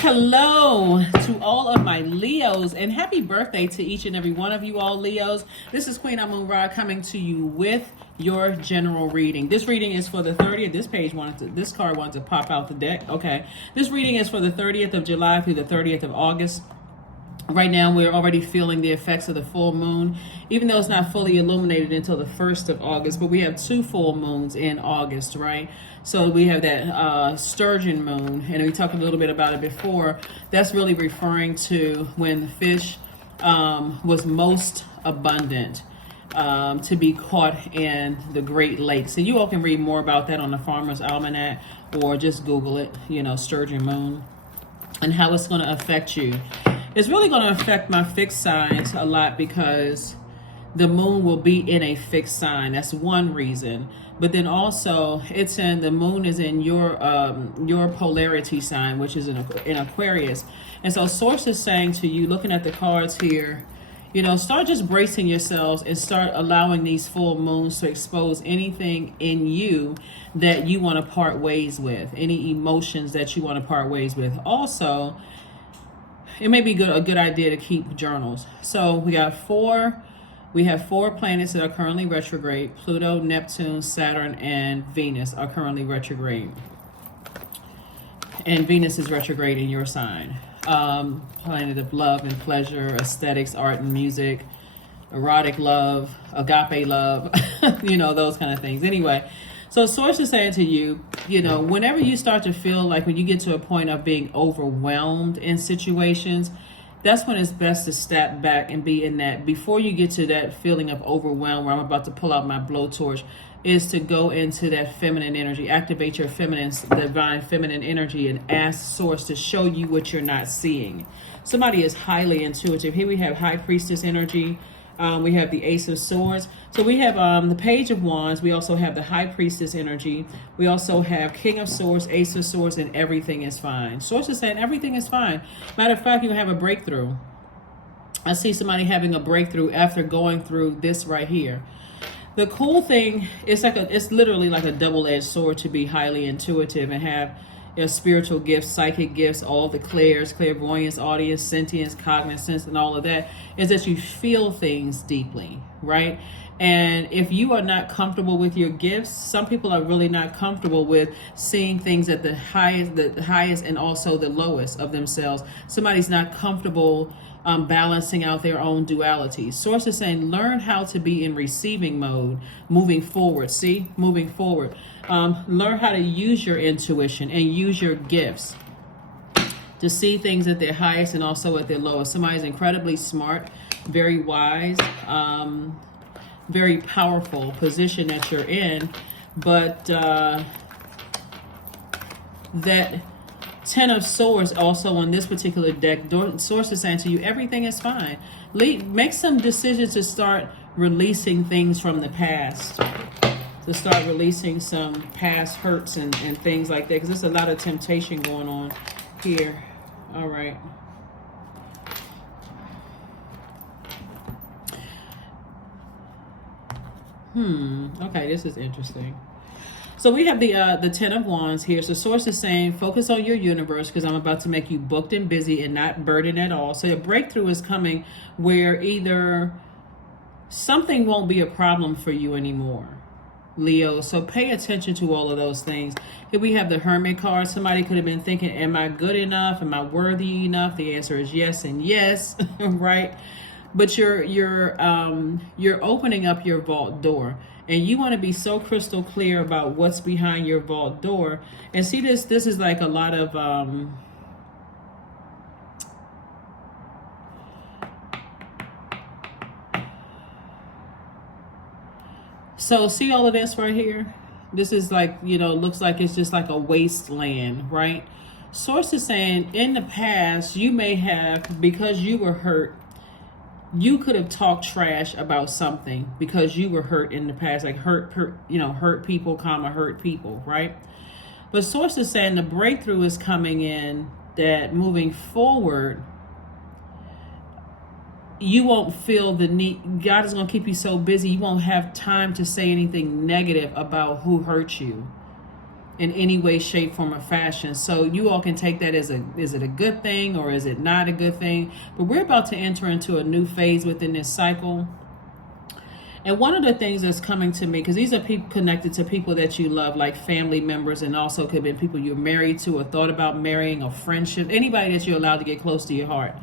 Hello to all of my Leos and happy birthday to each and every one of you all Leos. This is Queen Amun Ra coming to you with your general reading. This reading is for the 30th. This card wanted to pop out the deck. Okay. This reading is for the 30th of July through the 30th of August. Right now, we're already feeling the effects of the full moon, even though it's not fully illuminated until the 1st of August. But we have 2 full moons in August, right? So we have that sturgeon moon, and we talked a little bit about it before. That's really referring to when the fish was most abundant to be caught in the Great Lakes. So you all can read more about that on the Farmer's Almanac, or just Google it, sturgeon moon, and how it's going to affect you. It's really going to affect my fixed signs a lot because the moon will be in a fixed sign. That's one reason. But then also the moon is in your polarity sign, which is in Aquarius. And so Source is saying to you, looking at the cards here, start just bracing yourselves and start allowing these full moons to expose anything in you that you want to part ways with, any emotions that you want to part ways with. Also, it may be a good idea to keep journals. So we have four planets that are currently retrograde. Pluto, Neptune, Saturn, and Venus are currently retrograde. And Venus is retrograde in your sign. Planet of love and pleasure, aesthetics, art and music, erotic love, agape love, those kind of things. Anyway, so Source is saying to you, whenever you start to feel like when you get to a point of being overwhelmed in situations, that's when it's best to step back and be in that. Before you get to that feeling of overwhelm where I'm about to pull out my blowtorch, is to go into that feminine energy, activate your divine feminine energy, and ask Source to show you what you're not seeing. Somebody is highly intuitive. Here we have High Priestess energy. We have the Ace of Swords. So we have the Page of Wands. We also have the High Priestess energy. We also have King of Swords, Ace of Swords, and everything is fine. Source is saying everything is fine. Matter of fact, you have a breakthrough. I see somebody having a breakthrough after going through this right here. The cool thing, it's literally like a double-edged sword to be highly intuitive and have spiritual gifts, psychic gifts, all the clairvoyance, audience, sentience, cognizance, and all of that, is that you feel things deeply, right? And if you are not comfortable with your gifts, some people are really not comfortable with seeing things at the highest and also the lowest of themselves. Somebody's not comfortable balancing out their own duality. Source is saying, learn how to be in receiving mode, moving forward. Moving forward. Learn how to use your intuition and use your gifts to see things at their highest and also at their lowest. Somebody's incredibly smart, very wise, very powerful position that you're in, but that Ten of Swords also on this particular deck, Source is saying to you, everything is fine. Make some decisions to start releasing things from the past, to start releasing some past hurts and things like that, because there's a lot of temptation going on here. All right. Okay, this is interesting. So we have the Ten of Wands here. So Source is saying, focus on your universe, because I'm about to make you booked and busy and not burdened at all. So a breakthrough is coming where either something won't be a problem for you anymore, Leo. So pay attention to all of those things. Here we have the Hermit card. Somebody could have been thinking, am I good enough? Am I worthy enough? The answer is yes and yes, right? But you're opening up your vault door. And you want to be so crystal clear about what's behind your vault door. And see, this is like a lot of so see all of this right here? This is like, looks like it's just like a wasteland, right? Source is saying in the past, you may have, because you were hurt, you could have talked trash about something because you were hurt in the past, like hurt people, hurt people, right? But Source is saying the breakthrough is coming in, that moving forward, you won't feel the need. God is going to keep you so busy, you won't have time to say anything negative about who hurt you. in any way, shape, form, or fashion. So you all can take that as is it a good thing or is it not a good thing? But we're about to enter into a new phase within this cycle. And one of the things that's coming to me, because these are people connected to people that you love, like family members, and also could be people you're married to or thought about marrying, or friendship, anybody that you're allowed to get close to your heart.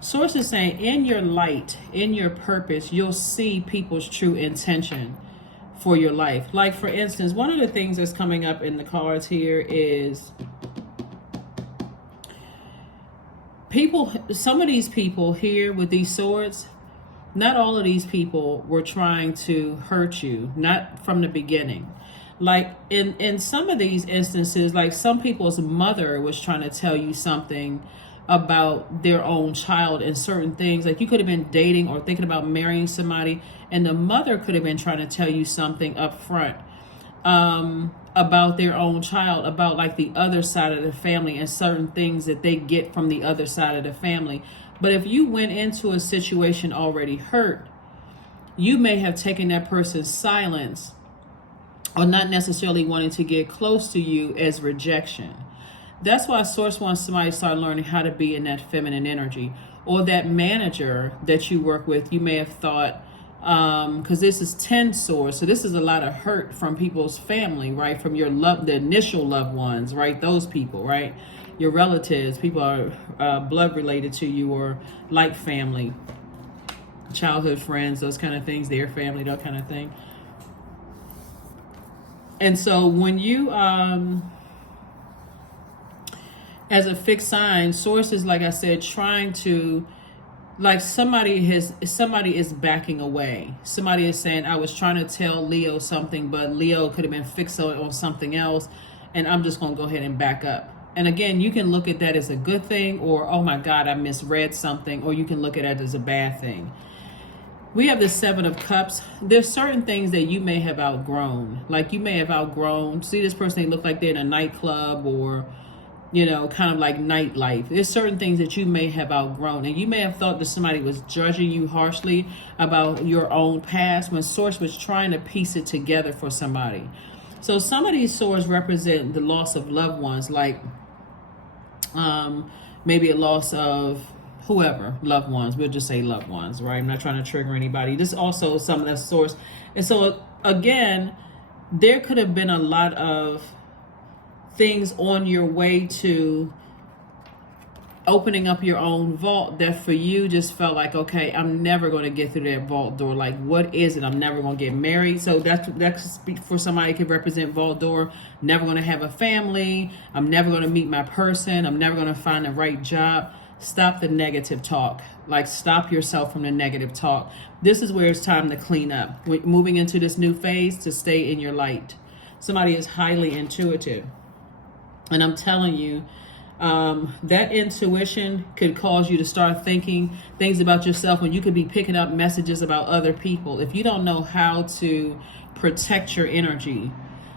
Source is saying, in your light, in your purpose, you'll see people's true intention for your life. Like, for instance, one of the things that's coming up in the cards here is people, some of these people here with these swords, not all of these people were trying to hurt you, not from the beginning. Like in some of these instances, like some people's mother was trying to tell you something about their own child and certain things. Like you could have been dating or thinking about marrying somebody, and the mother could have been trying to tell you something up front about their own child, about like the other side of the family and certain things that they get from the other side of the family. But if you went into a situation already hurt, you may have taken that person's silence or not necessarily wanting to get close to you as rejection. That's why Source wants somebody to start learning how to be in that feminine energy. Or that manager that you work with, you may have thought, because this is 10 swords, so this is a lot of hurt from people's family, right? From your love, the initial loved ones, right? Those people, right? Your relatives, people are blood related to you or like family, childhood friends, those kind of things, their family, that kind of thing. And so when you, as a fixed sign, Source is, like I said, trying to, like somebody is backing away. Somebody is saying, I was trying to tell Leo something, but Leo could have been fixed on something else, and I'm just going to go ahead and back up. And again, you can look at that as a good thing, or, oh my God, I misread something, or you can look at it as a bad thing. We have the 7 of Cups. There's certain things that you may have outgrown. Like you may have outgrown, see this person, they look like they're in a nightclub or, you know, kind of like nightlife. There's certain things that you may have outgrown. And you may have thought that somebody was judging you harshly about your own past when Source was trying to piece it together for somebody. So some of these swords represent the loss of loved ones, like maybe a loss of whoever, loved ones. We'll just say loved ones, right? I'm not trying to trigger anybody. This is also some of that source. And so again, there could have been a lot of things on your way to opening up your own vault that for you just felt like, okay, I'm never going to get through that vault door. Like, what is it? I'm never going to get married. So that speak for somebody could represent vault door. Never going to have a family. I'm never going to meet my person. I'm never going to find the right job. Stop the negative talk. Like, stop yourself from the negative talk. This is where it's time to clean up. We're moving into this new phase to stay in your light. Somebody is highly intuitive. And I'm telling you, that intuition could cause you to start thinking things about yourself when you could be picking up messages about other people. If you don't know how to protect your energy,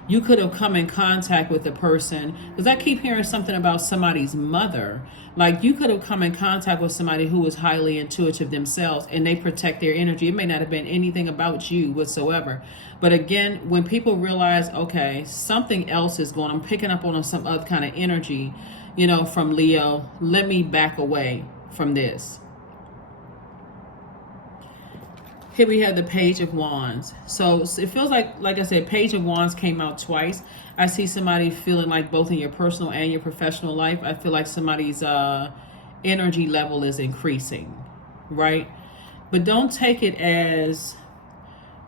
you could have come in contact with a person, because I keep hearing something about somebody's mother. Like, you could have come in contact with somebody who was highly intuitive themselves and they protect their energy. It may not have been anything about you whatsoever. But again, when people realize, okay, something else is going, I'm picking up on some other kind of energy, you know, from Leo, let me back away from this. Here we have the Page of Wands. So it feels like I said, Page of Wands came out twice. I see somebody feeling like both in your personal and your professional life, I feel like somebody's energy level is increasing, right? But don't take it as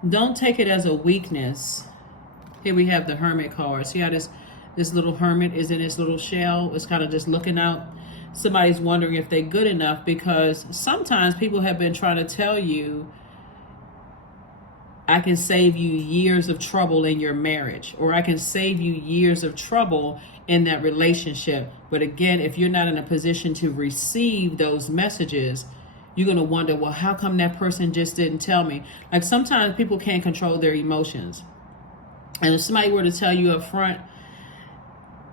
a weakness. Here we have the Hermit card. See how this little hermit is in his little shell? It's kind of just looking out. Somebody's wondering if they're good enough, because sometimes people have been trying to tell you, I can save you years of trouble in your marriage, or I can save you years of trouble in that relationship. But again, if you're not in a position to receive those messages, you're going to wonder, well, how come that person just didn't tell me? Like, sometimes people can't control their emotions. And if somebody were to tell you up front,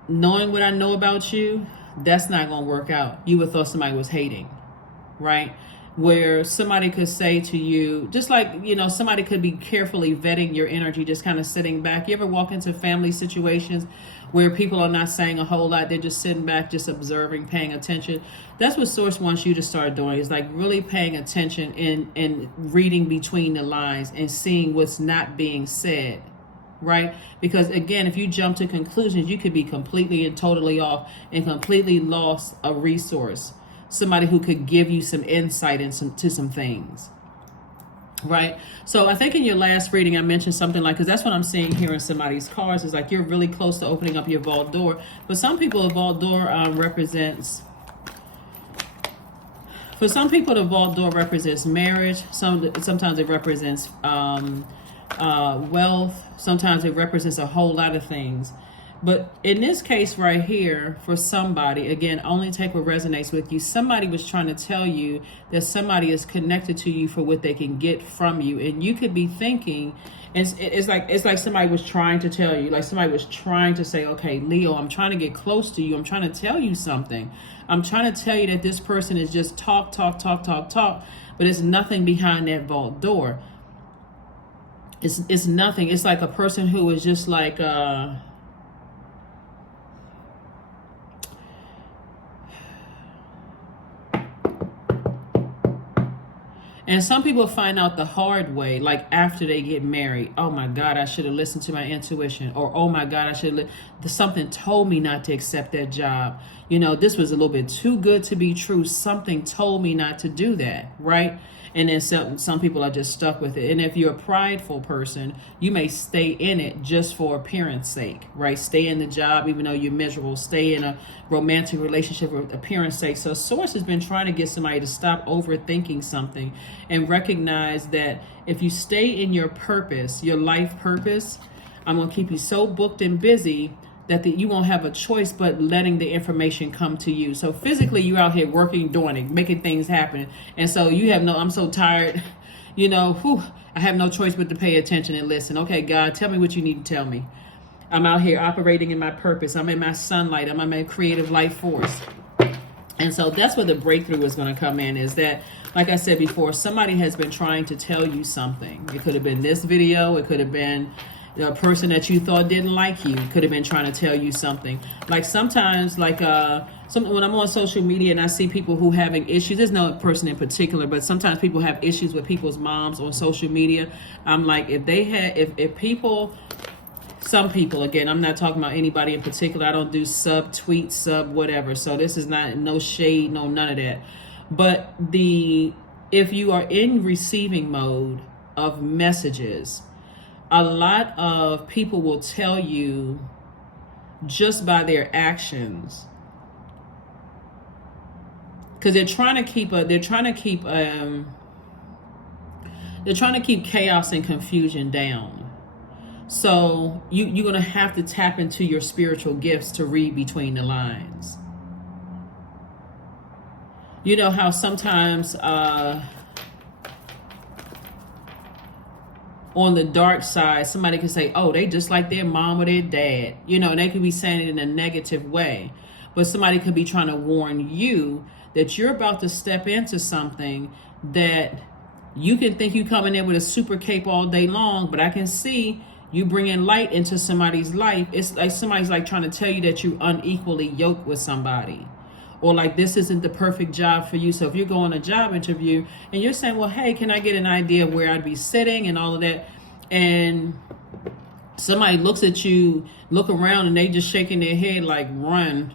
knowing what I know about you, that's not going to work out. You would thought somebody was hating, right? where somebody could say to you, just like, somebody could be carefully vetting your energy, just kind of sitting back. You ever walk into family situations where people are not saying a whole lot, they're just sitting back, just observing, paying attention? That's what Source wants you to start doing, is like really paying attention and reading between the lines and seeing what's not being said. Right? Because again, if you jump to conclusions, you could be completely and totally off and completely lost a resource, somebody who could give you some insight into some things. Right? So I think in your last reading, I mentioned something like, because that's what I'm seeing here in somebody's cards, is like you're really close to opening up your vault door. But some people, a vault door represents, for some people, the vault door represents marriage. Sometimes it represents wealth. Sometimes it represents a whole lot of things. But in this case right here, for somebody, again, only take what resonates with you. Somebody was trying to tell you that somebody is connected to you for what they can get from you. And you could be thinking, it's like somebody was trying to tell you, like somebody was trying to say, okay, Leo, I'm trying to get close to you. I'm trying to tell you something. I'm trying to tell you that this person is just talk, but it's nothing behind that vault door. It's nothing. It's like a person who is just like, and some people find out the hard way, like after they get married. Oh my God, I should have listened to my intuition. Or, oh my God, something told me not to accept that job. This was a little bit too good to be true. Something told me not to do that, right? And then some people are just stuck with it. And if you're a prideful person, you may stay in it just for appearance sake, right? Stay in the job even though you're miserable. Stay in a romantic relationship for appearance sake. So Source has been trying to get somebody to stop overthinking something and recognize that if you stay in your purpose, your life purpose, I'm going to keep you so booked and busy that you won't have a choice but letting the information come to you. So physically, you're out here working, doing it, making things happen. And so I'm so tired, I have no choice but to pay attention and listen. Okay, God, tell me what you need to tell me. I'm out here operating in my purpose. I'm in my sunlight. I'm in my creative life force. And so that's where the breakthrough is going to come in, is that, like I said before, somebody has been trying to tell you something. It could have been this video. It could have been the person that you thought didn't like you, could have been trying to tell you something. Like sometimes, when I'm on social media and I see people who having issues, there's no person in particular, but sometimes people have issues with people's moms on social media. I'm like, some people, again, I'm not talking about anybody in particular. I don't do tweet, whatever. So this is no shade, no none of that. But if you are in receiving mode of messages, a lot of people will tell you just by their actions, because they're trying to keep chaos and confusion down. So you're going to have to tap into your spiritual gifts to read between the lines. You know how sometimes on the dark side, somebody can say, oh, they just like their mom or their dad. And they could be saying it in a negative way. But somebody could be trying to warn you that you're about to step into something that you can think you coming in with a super cape all day long, but I can see you bringing light into somebody's life. It's like somebody's like trying to tell you that you're unequally yoked with somebody. Or like this isn't the perfect job for you. So if you're going to a job interview and you're saying, well, hey, can I get an idea of where I'd be sitting and all of that? And somebody looks at you, look around, and they just shaking their head like, run,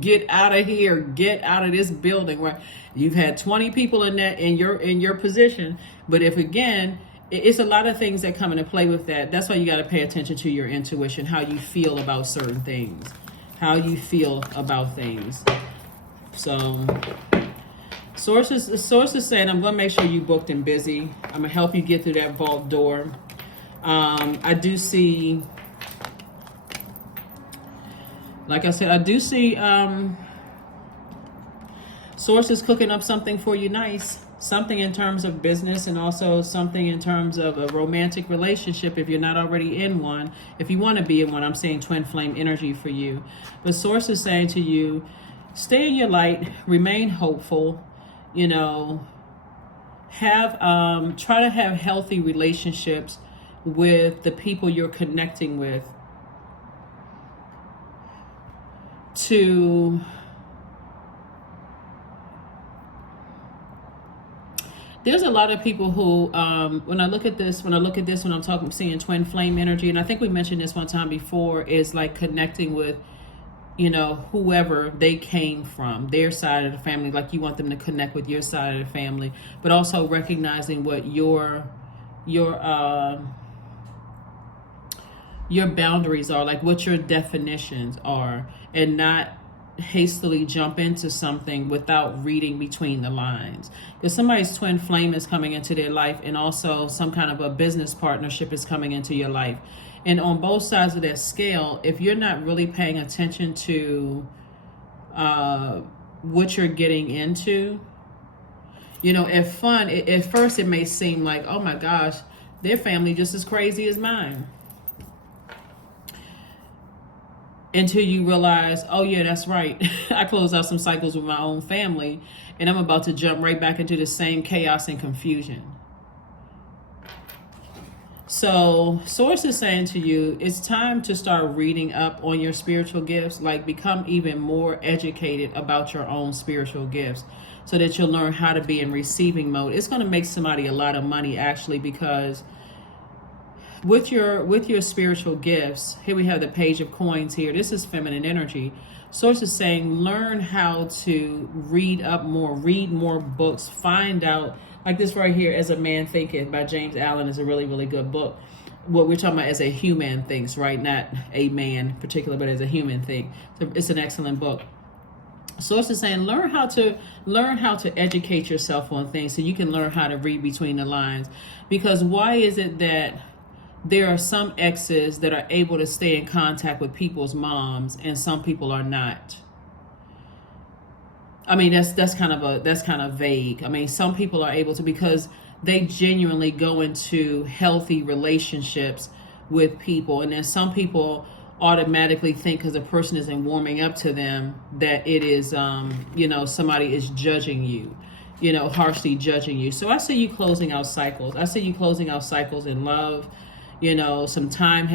get out of here, get out of this building. Where you've had 20 people in your position. But if, again, it's a lot of things that come into play with that. That's why you got to pay attention to your intuition, how you feel about certain things, how you feel about things. So Source is saying, I'm going to make sure you booked and busy. I'm going to help you get through that vault door. I do see, like I said, Source is cooking up something for you nice. Something in terms of business and also something in terms of a romantic relationship if you're not already in one. If you want to be in one, I'm saying twin flame energy for you. But Source is saying to you, stay in your light, remain hopeful, Try to have healthy relationships with the people you're connecting with, to there's a lot of people who, when I'm seeing twin flame energy, and I think we mentioned this one time before, is like connecting with, whoever they came from, their side of the family. Like you want them to connect with your side of the family, but also recognizing what your boundaries are, like what your definitions are, and not hastily jump into something without reading between the lines. Because somebody's twin flame is coming into their life, and also some kind of a business partnership is coming into your life. And on both sides of that scale, if you're not really paying attention to what you're getting into, at first it may seem like, oh my gosh, their family just as crazy as mine. Until you realize, oh yeah, that's right. I closed out some cycles with my own family, and I'm about to jump right back into the same chaos and confusion. So Source is saying to you, it's time to start reading up on your spiritual gifts, like become even more educated about your own spiritual gifts, so that you'll learn how to be in receiving mode. It's going to make somebody a lot of money, actually, because with your spiritual gifts, here we have the Page of Coins here. This is feminine energy. Source is saying, learn how to read up more, read more books, find out, like this right here, As a Man Thinketh by James Allen is a really, really good book. What we're talking about as a human thinks, right? Not a man in particular, but as a human think. So it's an excellent book. Source is saying, learn how to educate yourself on things so you can learn how to read between the lines. Because why is it that there are some exes that are able to stay in contact with people's moms and some people are not? I mean, that's kind of vague. I mean, some people are able to because they genuinely go into healthy relationships with people, and then some people automatically think because a person isn't warming up to them that it is somebody is judging you, harshly judging you. So I see you closing out cycles. I see you closing out cycles in love. Something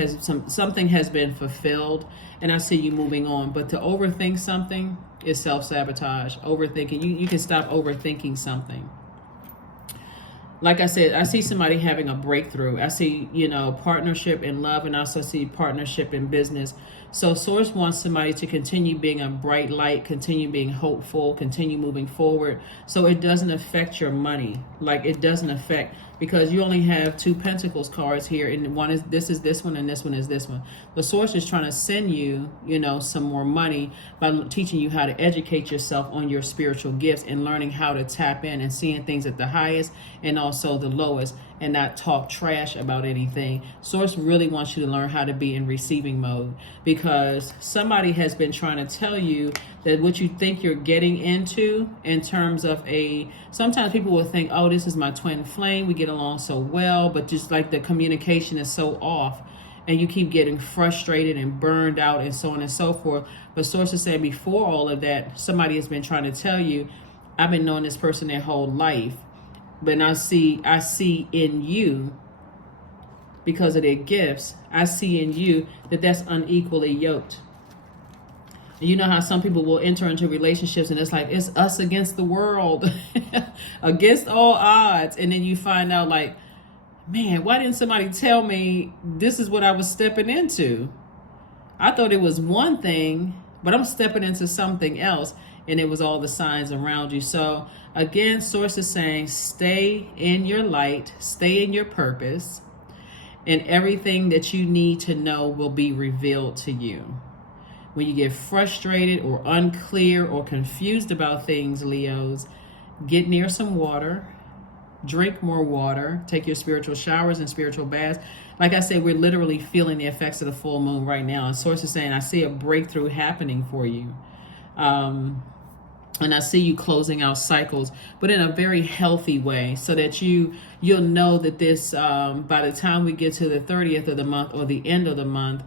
has been fulfilled, and I see you moving on. But to overthink something is self-sabotage. Overthinking, you can stop overthinking something. Like I said, I see somebody having a breakthrough. I see, partnership in love, and I also see partnership in business. So Source wants somebody to continue being a bright light, continue being hopeful, continue moving forward, so it doesn't affect your money. Like it doesn't affect, because you only have 2 Pentacles cards here, and one is this one, and this one is this one. The Source is trying to send you, some more money by teaching you how to educate yourself on your spiritual gifts and learning how to tap in and seeing things at the highest and also the lowest, and not talk trash about anything. Source really wants you to learn how to be in receiving mode, because somebody has been trying to tell you that what you think you're getting into in terms of sometimes people will think, oh, this is my twin flame, we get along so well, but just like the communication is so off, and you keep getting frustrated and burned out and so on and so forth. But Source is saying, before all of that, somebody has been trying to tell you, I've been knowing this person their whole life, but I see in you, because of their gifts, I see in you that that's unequally yoked. You know how some people will enter into relationships and it's like, it's us against the world, against all odds. And then you find out like, man, why didn't somebody tell me this is what I was stepping into? I thought it was one thing, but I'm stepping into something else. And it was all the signs around you. So again, Source is saying, stay in your light, stay in your purpose, and everything that you need to know will be revealed to you. When you get frustrated or unclear or confused about things, Leos, get near some water, drink more water, take your spiritual showers and spiritual baths. Like I said, we're literally feeling the effects of the full moon right now. And Source is saying, I see a breakthrough happening for you. And I see you closing out cycles, but in a very healthy way, so that you'll know that this, by the time we get to the 30th of the month or the end of the month,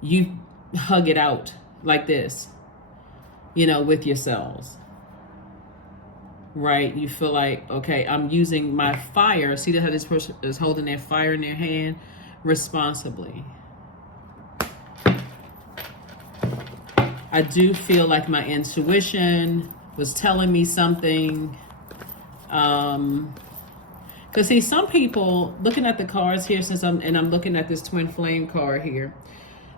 you hug it out like this, with yourselves. right? You feel like, okay, I'm using my fire. See how this person is holding their fire in their hand? Responsibly. I do feel like my intuition was telling me something. Because see, some people, looking at the cards here, I'm looking at this twin flame card here.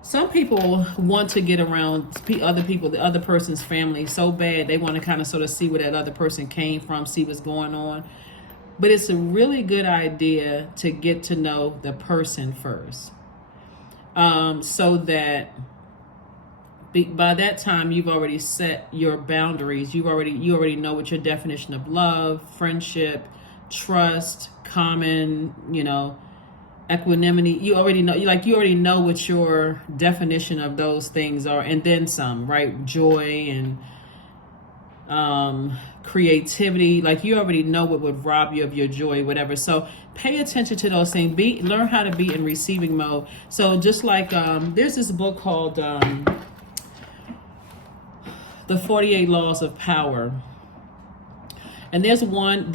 Some people want to get around other people, the other person's family so bad. They want to kind of sort of see where that other person came from, see what's going on. But it's a really good idea to get to know the person first. So that by that time you've already set your boundaries. You already know what your definition of love, friendship, trust, common, equanimity. You already know what your definition of those things are, and then some, right? Joy and creativity. Like, you already know what would rob you of your joy, whatever. So pay attention to those things. Learn how to be in receiving mode. So just like there's this book called The 48 Laws of Power. And there's one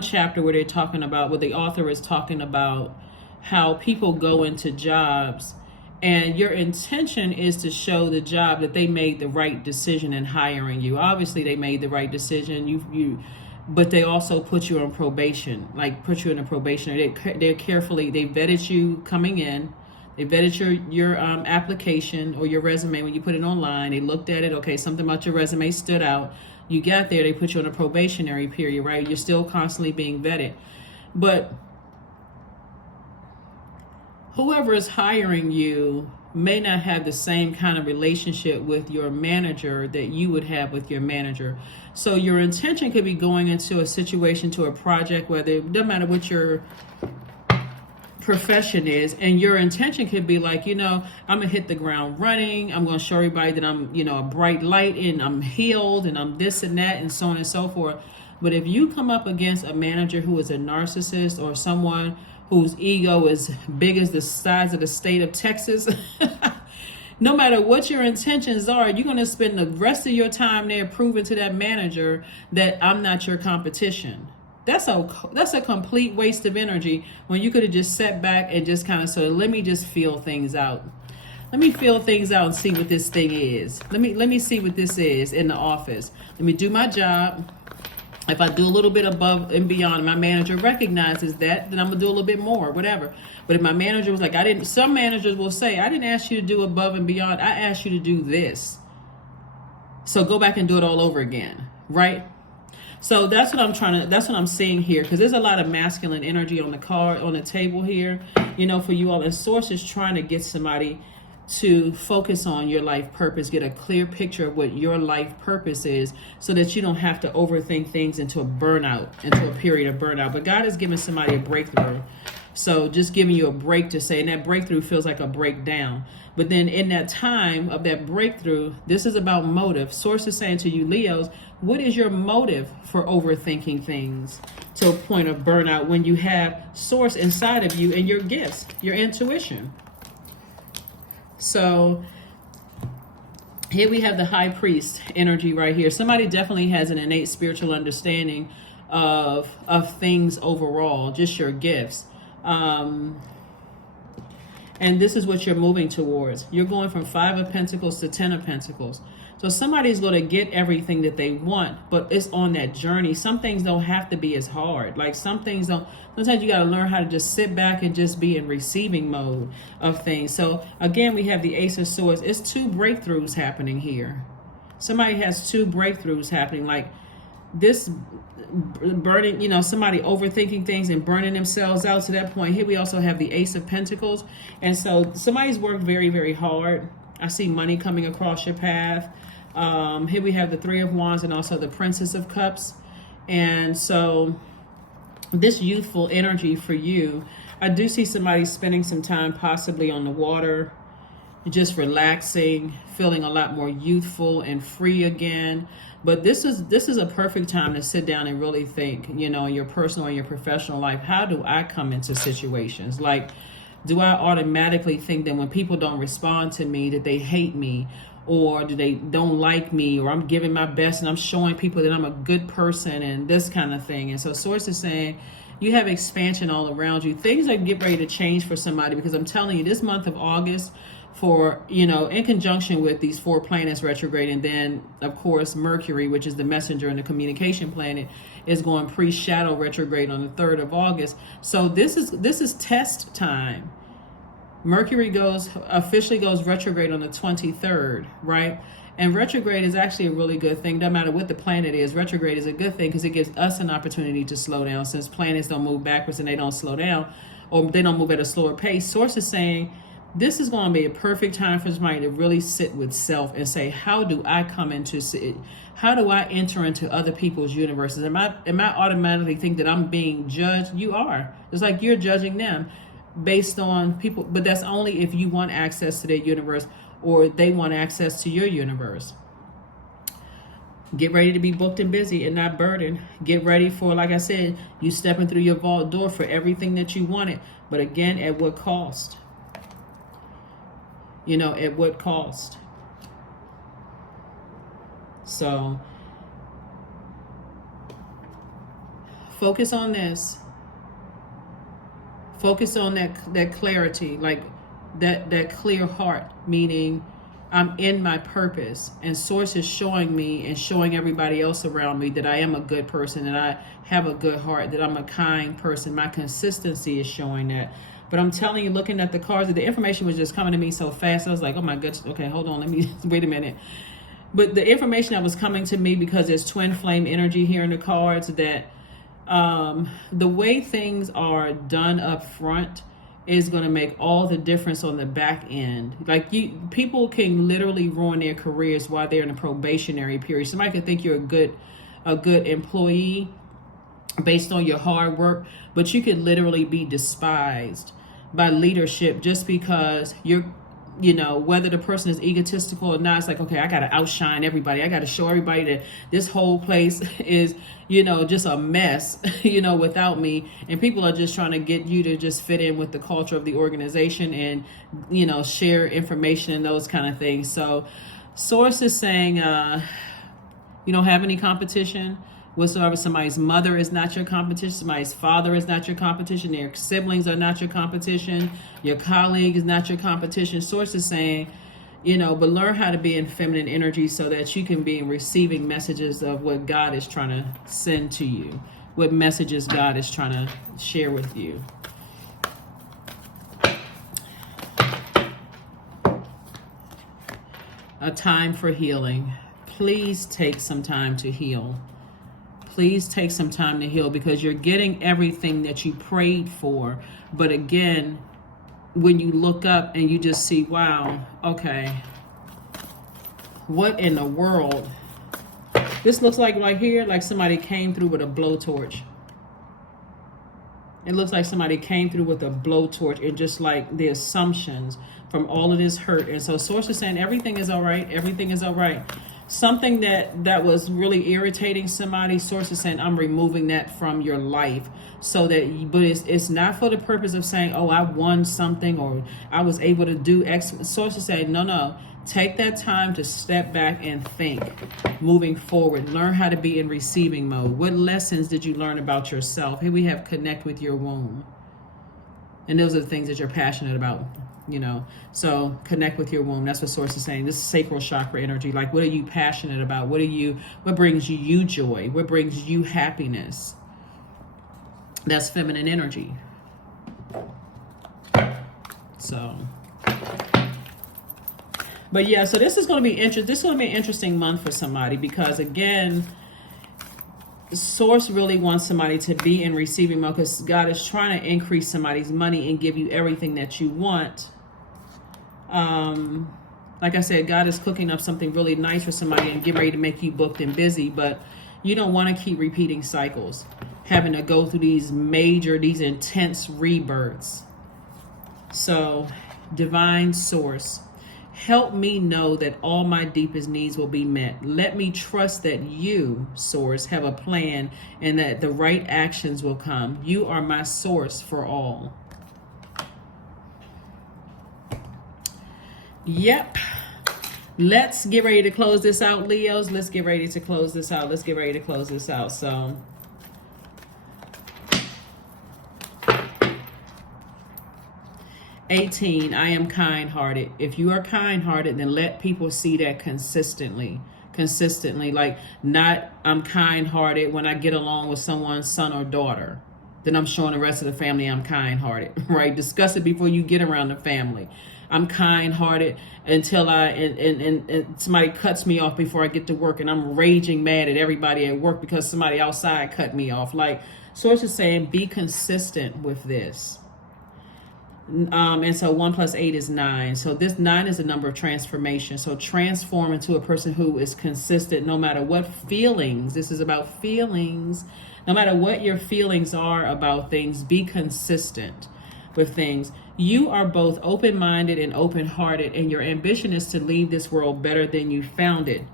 chapter where the author is talking about how people go into jobs, and your intention is to show the job that they made the right decision in hiring you. Obviously, they made the right decision. But they also put you on probation, like put you in a probationary. They vetted you coming in. They vetted your application or your resume when you put it online. They looked at it. Okay, something about your resume stood out. You got there, they put you on a probationary period, right? You're still constantly being vetted. But whoever is hiring you may not have the same kind of relationship with your manager that you would have with your manager. So your intention could be going into a situation, to a project, whether it doesn't matter what your profession is, and your intention could be like, I'm gonna hit the ground running. I'm gonna show everybody that I'm, a bright light, and I'm healed, and I'm this and that, and so on and so forth. But if you come up against a manager who is a narcissist, or someone whose ego is big as the size of the state of Texas, no matter what your intentions are, you're gonna spend the rest of your time there proving to that manager that I'm not your competition. That's a complete waste of energy, when you could have just sat back and just kind of let me just feel things out. Let me feel things out and see what this thing is. Let me see what this is in the office. Let me do my job. If I do a little bit above and beyond, and my manager recognizes that, then I'm gonna do a little bit more, whatever. But if my manager was like, some managers will say, I didn't ask you to do above and beyond. I asked you to do this. So go back and do it all over again, right? So that's what I'm seeing here, because there's a lot of masculine energy on the table here, for you all. And Source is trying to get somebody to focus on your life purpose, get a clear picture of what your life purpose is, so that you don't have to overthink things into a period of burnout. But God is giving somebody a breakthrough. So just giving you a break to say, and that breakthrough feels like a breakdown. But then in that time of that breakthrough, this is about motive. Source is saying to you, Leos, what is your motive for overthinking things to a point of burnout, when you have Source inside of you and your gifts, your intuition? So here we have the High Priest energy right here. Somebody definitely has an innate spiritual understanding of things overall, just your gifts. And this is what you're moving towards. You're going from 5 of Pentacles to 10 of Pentacles. So somebody's going to get everything that they want, but it's on that journey. Some things don't have to be as hard. Like, some things don't. Sometimes you got to learn how to just sit back and just be in receiving mode of things. So again, we have the Ace of Swords. It's 2 breakthroughs happening here. Somebody has 2 breakthroughs happening. Like this burning, somebody overthinking things and burning themselves out to that point. Here we also have the Ace of Pentacles. And so somebody's worked very, very hard. I see money coming across your path. Here we have the 3 of Wands and also the Princess of Cups. And so this youthful energy for you, I do see somebody spending some time possibly on the water, just relaxing, feeling a lot more youthful and free again. But this is a perfect time to sit down and really think, in your personal and your professional life, how do I come into situations? Like, do I automatically think that when people don't respond to me, that they hate me? or do they don't like me, or I'm giving my best and I'm showing people that I'm a good person and this kind of thing. And so Source is saying you have expansion all around you. Things are getting ready to change for somebody, because I'm telling you, this month of August, for, you know, in conjunction with these 4 planets retrograde, and then of course Mercury, which is the messenger and the communication planet, is going pre-shadow retrograde on the 3rd of August. So this is test time. Mercury officially goes retrograde on the 23rd, right? And retrograde is actually a really good thing. No matter what the planet is, retrograde is a good thing, because it gives us an opportunity to slow down, since planets don't move backwards and they don't slow down, or they don't move at a slower pace. Source is saying this is going to be a perfect time for somebody to really sit with self and say, how do I come into it? How do I enter into other people's universes? Am I automatically think that I'm being judged? You are. It's like you're judging them based on people, but that's only if you want access to their universe, or they want access to your universe. Get ready to be booked and busy and not burdened. Get ready for, like I said, you stepping through your vault door for everything that you wanted. But again, at what cost? You know, at what cost? So focus on this. Focus on that clarity, like that clear heart, meaning I'm in my purpose, and Source is showing me and showing everybody else around me that I am a good person, that I have a good heart, that I'm a kind person. My consistency is showing that. But I'm telling you, looking at the cards, the information was just coming to me so fast. I was like, oh my goodness, okay, hold on, let me wait a minute. But the information that was coming to me, because there's twin flame energy here in the cards, that the way things are done up front is going to make all the difference on the back end. Like, people can literally ruin their careers while they're in a probationary period. Somebody could think you're a good employee based on your hard work, but you could literally be despised by leadership just because you're, you know, whether the person is egotistical or not. It's like, okay, I got to outshine everybody. I got to show everybody that this whole place is, you know, just a mess, you know, without me. And people are just trying to get you to just fit in with the culture of the organization and, you know, share information and those kind of things. So Source is saying, you don't have any competition whatsoever. Somebody's mother is not your competition. Somebody's father is not your competition. Their siblings are not your competition. Your colleague is not your competition. Source is saying, you know, but learn how to be in feminine energy so that you can be receiving messages of what God is trying to send to you, what messages God is trying to share with you. A time for healing. Please take some time to heal. Please take some time to heal, because you're getting everything that you prayed for. But again, when you look up and you just see, wow, okay, what in the world? This looks like right here, like somebody came through with a blowtorch. It looks like somebody came through with a blowtorch, and just like the assumptions from all of this hurt. And so Source is saying everything is all right. Everything is all right. Something that was really irritating somebody, Source is saying, I'm removing that from your life, so that, but it's not for the purpose of saying, oh, I won something, or I was able to do X. Source is saying, no, take that time to step back and think, moving forward. Learn how to be in receiving mode. What lessons did you learn about yourself? Here we have connect with your womb. And those are the things that you're passionate about. You know, so connect with your womb. That's what Source is saying. This is sacral chakra energy. Like, what are you passionate about? What brings you joy? What brings you happiness? That's feminine energy. So, but yeah, so this is going to be interesting. This is going to be an interesting month for somebody, because again, Source really wants somebody to be in receiving mode, because God is trying to increase somebody's money and give you everything that you want. Like I said, God is cooking up something really nice for somebody and getting ready to make you booked and busy, but you don't want to keep repeating cycles, having to go through these intense rebirths. So, divine Source, help me know that all my deepest needs will be met. Let me trust that you, Source, have a plan and that the right actions will come. You are my source for all. Yep. Let's get ready to close this out, Leos. Let's get ready to close this out. Let's get ready to close this out. So, $18, I am kind-hearted. If you are kind-hearted, then let people see that consistently. Like, not I'm kind-hearted when I get along with someone's son or daughter. Then I'm showing the rest of the family I'm kind-hearted, right? Discuss it before you get around the family. I'm kind-hearted until and somebody cuts me off before I get to work, and I'm raging mad at everybody at work because somebody outside cut me off. Like, Source is saying, be consistent with this. And so 1 + 8 is 9. So this 9 is a number of transformation. So transform into a person who is consistent no matter what feelings. This is about feelings. No matter what your feelings are about things, be consistent with things. You are both open-minded and open-hearted, and your ambition is to leave this world better than you found it.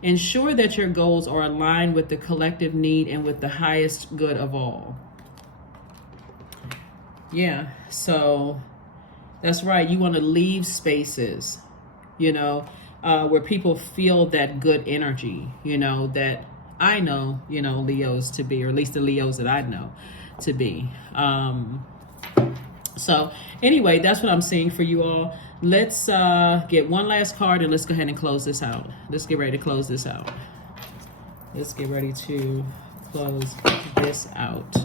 Ensure that your goals are aligned with the collective need and with the highest good of all. Yeah, so that's right. You want to leave spaces, where people feel that good energy, that I know, Leos to be, or at least the Leos that I know to be. So anyway, that's what I'm seeing for you all. Let's get one last card and let's go ahead and close this out. Let's get ready to close this out. Let's get ready to close this out.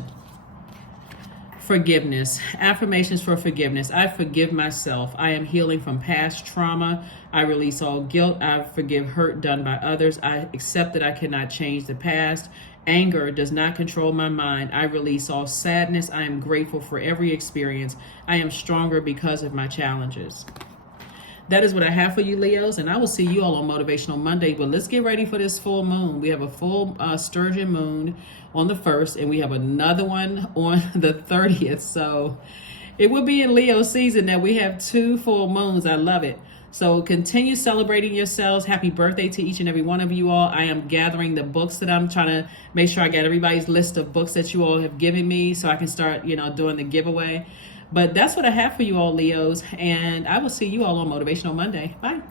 Forgiveness. Affirmations for forgiveness. I forgive myself. I am healing from past trauma. I release all guilt. I forgive hurt done by others. I accept that I cannot change the past. Anger does not control my mind. I release all sadness. I am grateful for every experience. I am stronger because of my challenges. That is what I have for you, Leos, and I will see you all on Motivational Monday. But let's get ready for this full moon. We have a full Sturgeon moon on the 1st, and we have another one on the 30th. So it will be in Leo season that we have 2 full moons. I love it. So continue celebrating yourselves. Happy birthday to each and every one of you all. I am gathering the books that I'm trying to make sure I get everybody's list of books that you all have given me so I can start, doing the giveaway. But that's what I have for you all, Leos, and I will see you all on Motivational Monday. Bye.